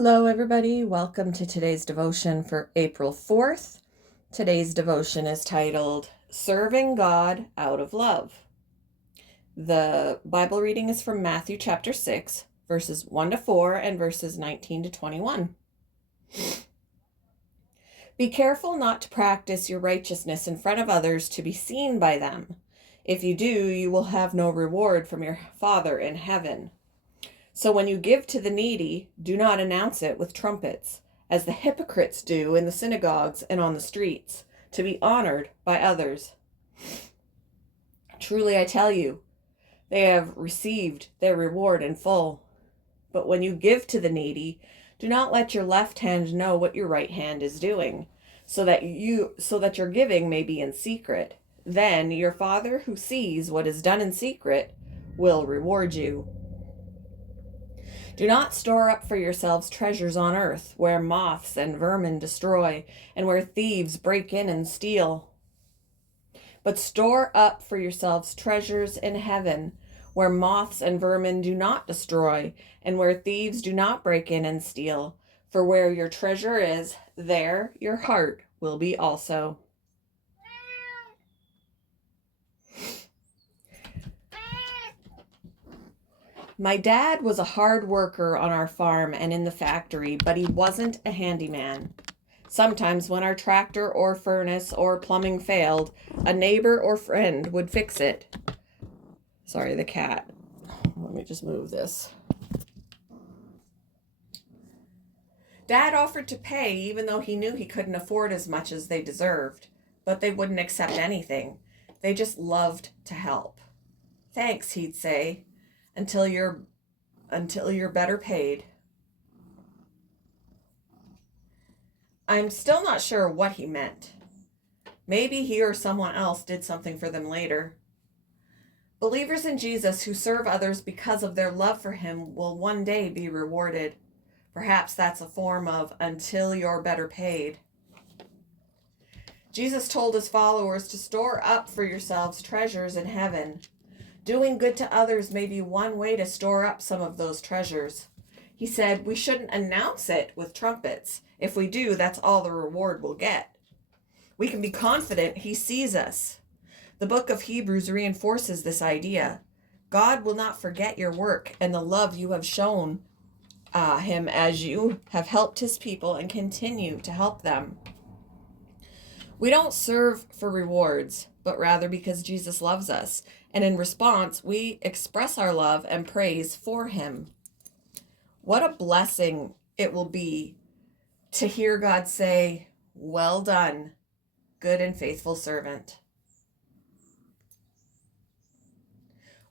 Hello, everybody. Welcome to today's devotion for April 4th. Today's devotion is titled Serving God Out of Love. The Bible reading is from Matthew chapter 6, verses 1 to 4 and verses 19 to 21. Be careful not to practice your righteousness in front of others to be seen by them. If you do, you will have no reward from your Father in heaven. So when you give to the needy, do not announce it with trumpets, as the hypocrites do in the synagogues and on the streets, to be honored by others. Truly I tell you, they have received their reward in full. But when you give to the needy, do not let your left hand know what your right hand is doing, so that your giving may be in secret. Then your Father who sees what is done in secret will reward you. Do not store up for yourselves treasures on earth, where moths and vermin destroy, and where thieves break in and steal. But store up for yourselves treasures in heaven, where moths and vermin do not destroy, and where thieves do not break in and steal. For where your treasure is, there your heart will be also. My dad was a hard worker on our farm and in the factory, but he wasn't a handyman. Sometimes when our tractor or furnace or plumbing failed, a neighbor or friend would fix it. Sorry, the cat. Let me just move this. Dad offered to pay even though he knew he couldn't afford as much as they deserved, but they wouldn't accept anything. They just loved to help. Thanks, he'd say, until you're better paid. I'm still not sure what he meant. Maybe he or someone else did something for them later. Believers in Jesus who serve others because of their love for him will one day be rewarded. Perhaps that's a form of until you're better paid. Jesus told his followers to store up for yourselves treasures in heaven. Doing good to others may be one way to store up some of those treasures. He said we shouldn't announce it with trumpets. If we do, that's all the reward we'll get. We can be confident he sees us. The book of Hebrews reinforces this idea. God will not forget your work and the love you have shown him as you have helped his people and continue to help them. We don't serve for rewards, but rather because Jesus loves us. And in response, we express our love and praise for him. What a blessing it will be to hear God say, "Well done, good and faithful servant."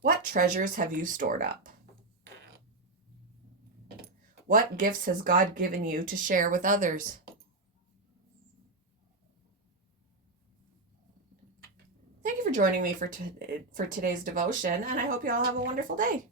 What treasures have you stored up? What gifts has God given you to share with others? Thank you for joining me for today's devotion, and I hope you all have a wonderful day.